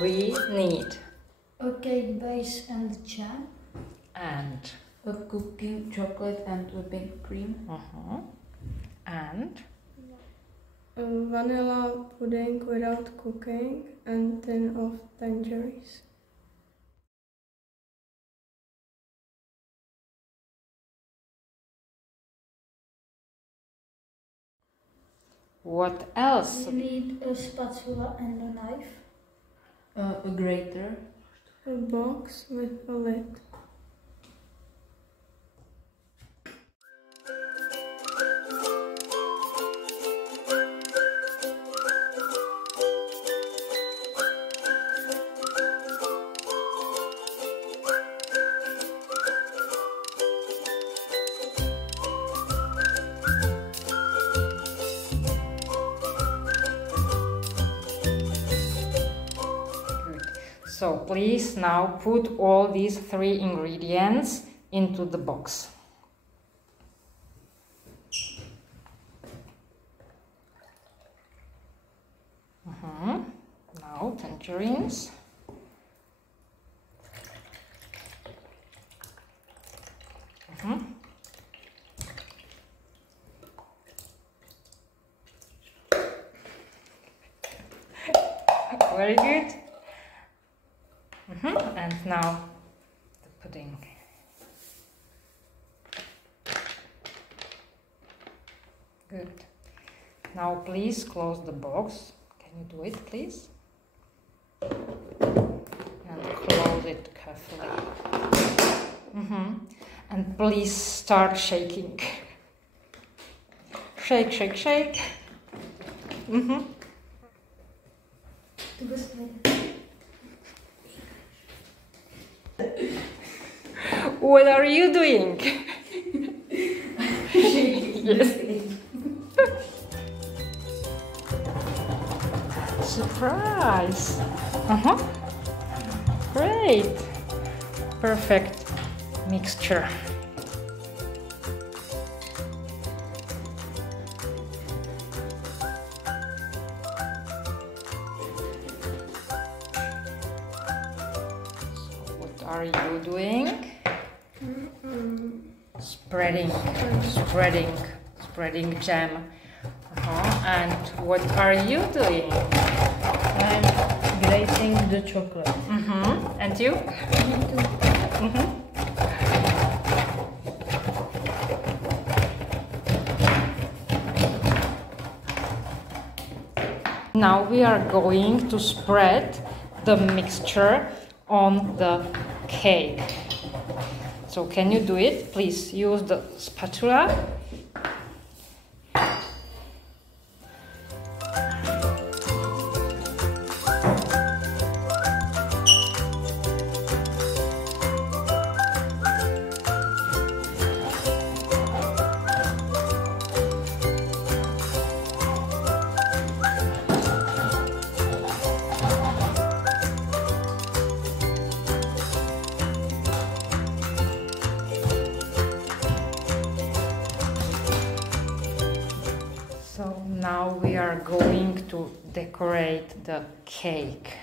we need? A cake base and jam. And? A cooking chocolate and whipping cream. And? A vanilla pudding without cooking and tin of tangerines. What else? We need a spatula and a knife. A grater. A box with a lid. So please now put all these 3 ingredients into the box. Now tangerines. Very good. And now the pudding. Good. Now please close the box. Can you do it, please? And close it carefully. And please start shaking. Shake, shake, shake. What are you doing? Yes. Surprise! Great! Perfect mixture. What are you doing? Spreading jam. And what are you doing? I'm grating the chocolate. And you? Now we are going to spread the mixture on the cake. So can you do it? Please use the spatula. So now we are going to decorate the cake.